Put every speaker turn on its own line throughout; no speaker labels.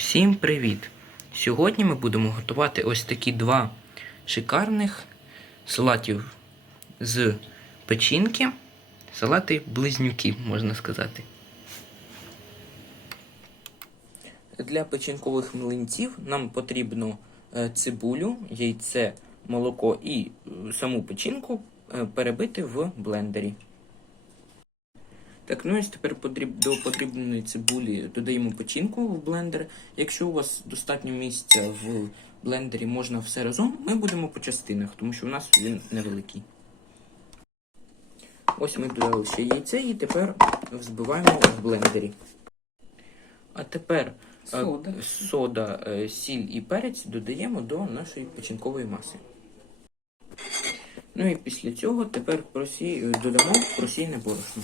Всім привіт! Сьогодні ми будемо готувати ось такі два шикарних салатів з печінки. Салати близнюки, можна сказати. Для печінкових млинців нам потрібно е, цибулю, яйце, молоко і е, саму печінку е, перебити в блендері. Так, ну і тепер потріб, до потрібної цибулі додаємо печінку в блендер. Якщо у вас достатньо місця в блендері, можна все разом, ми будемо по частинах, тому що у нас він невеликий. Ось ми додали ще яйце і тепер взбиваємо в блендері. А тепер е,
Сода.
сода, е, сіль і перець додаємо до нашої печінкової маси. Ну і після цього тепер просі... додамо просійне борошно.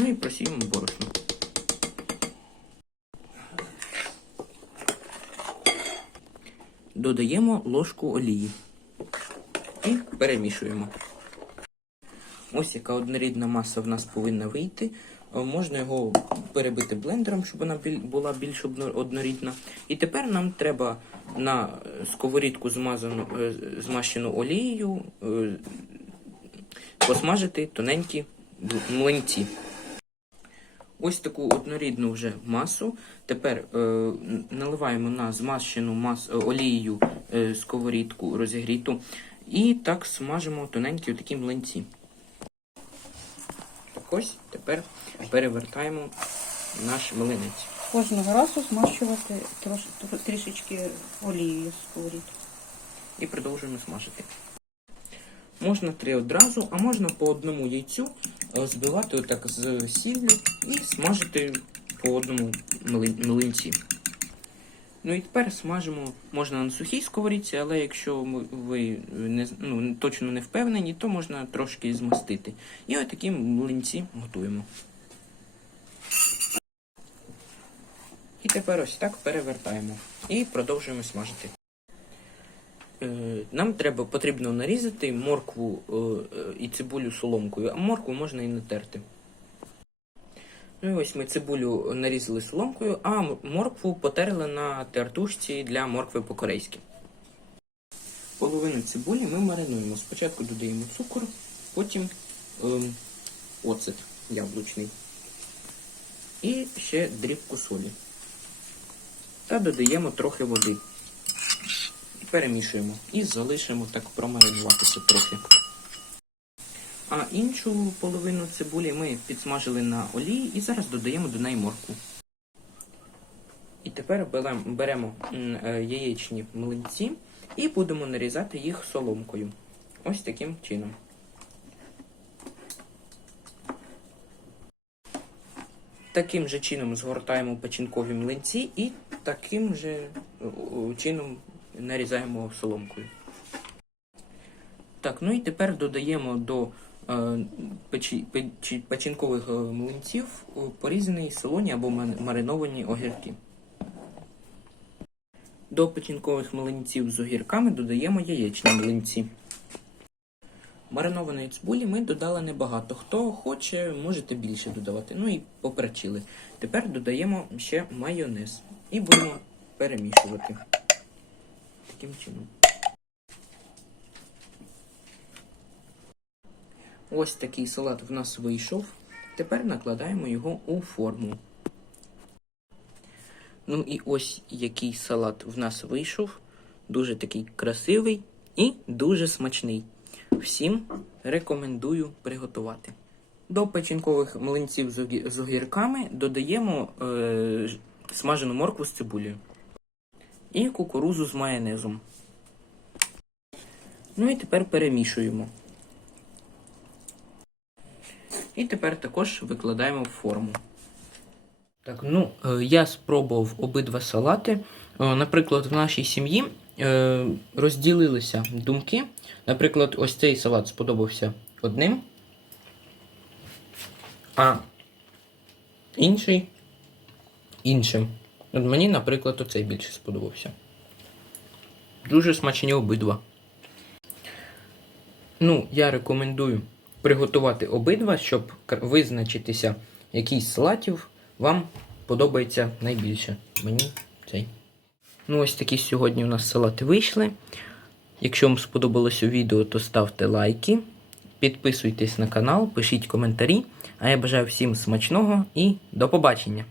Ну і просіємо борошно. Додаємо ложку олії і перемішуємо. Ось яка однорідна маса в нас повинна вийти. Е, Можна його перебити блендером, щоб вона була більш однорідна. І тепер нам треба на сковорідку змазану, е, змащену олією е, посмажити тоненькі млинці. Ось таку однорідну вже масу. Тепер е, наливаємо на змащену мас, е, олією е, сковорідку розігріту. І так смажимо тоненькі такі млинці. Так ось тепер перевертаємо наш млинець.
Кожного разу змащувати трош, трішечки олією сковорідки.
І продовжуємо смажити. Можна три одразу, а можна по одному яйцю збивати отак з сіллю і смажити по одному млинці. Ну і тепер смажимо можна на сухій сковорідці, але якщо ви не, ну, точно не впевнені, то можна трошки змастити. І отакі млинці готуємо. І тепер ось так перевертаємо і продовжуємо смажити. Е, Нам треба потрібно нарізати моркву е, е, і цибулю соломкою, а моркву можна і натерти. Ну і ось ми цибулю нарізали соломкою, а моркву потерли на тертушці для моркви по-корейськи. Половину цибулі ми маринуємо. Спочатку додаємо цукор, потім ем, оцет яблучний. І ще дрібку солі. Та додаємо трохи води перемішуємо і залишимо так промаринуватися трохи. А іншу половину цибулі ми підсмажили на олії і зараз додаємо до неї моркву. І тепер беремо е, яєчні млинці і будемо нарізати їх соломкою. Ось таким чином. Таким же чином згортаємо печінкові млинці і таким же о, чином нарізаємо соломкою. Так, ну і тепер додаємо до е, печі, печі- печінкових е, млинців е, порізані солоні або мариновані огірки. До печінкових млинців з огірками додаємо яєчні млинці. Маринованої цибулі ми додали небагато. Хто хоче, можете більше додавати. Ну і поперчили. Тепер додаємо ще майонез і будемо перемішувати. Таким чином. Ось такий салат в нас вийшов. Тепер накладаємо його у форму. Ну і ось який салат в нас вийшов. Дуже такий красивий і дуже смачний. Всім рекомендую приготувати. До печінкових млинців з огірками додаємо е, смажену моркву з цибулею і кукурузу з майонезом. Ну і тепер перемішуємо. І тепер також викладаємо в форму. Так, ну, е, я спробував обидва салати. Е, Наприклад, в нашій сім'ї е, розділилися думки. Наприклад, ось цей салат сподобався одним, а інший іншим. От мені, наприклад, оцей більше сподобався. Дуже смачні обидва. Ну, я рекомендую приготувати обидва, щоб визначитися, який з салатів вам подобається найбільше. Мені цей. Ну, ось такі сьогодні у нас салати вийшли. Якщо вам сподобалося відео, то ставте лайки, підписуйтесь на канал, пишіть коментарі. А я бажаю всім смачного і до побачення!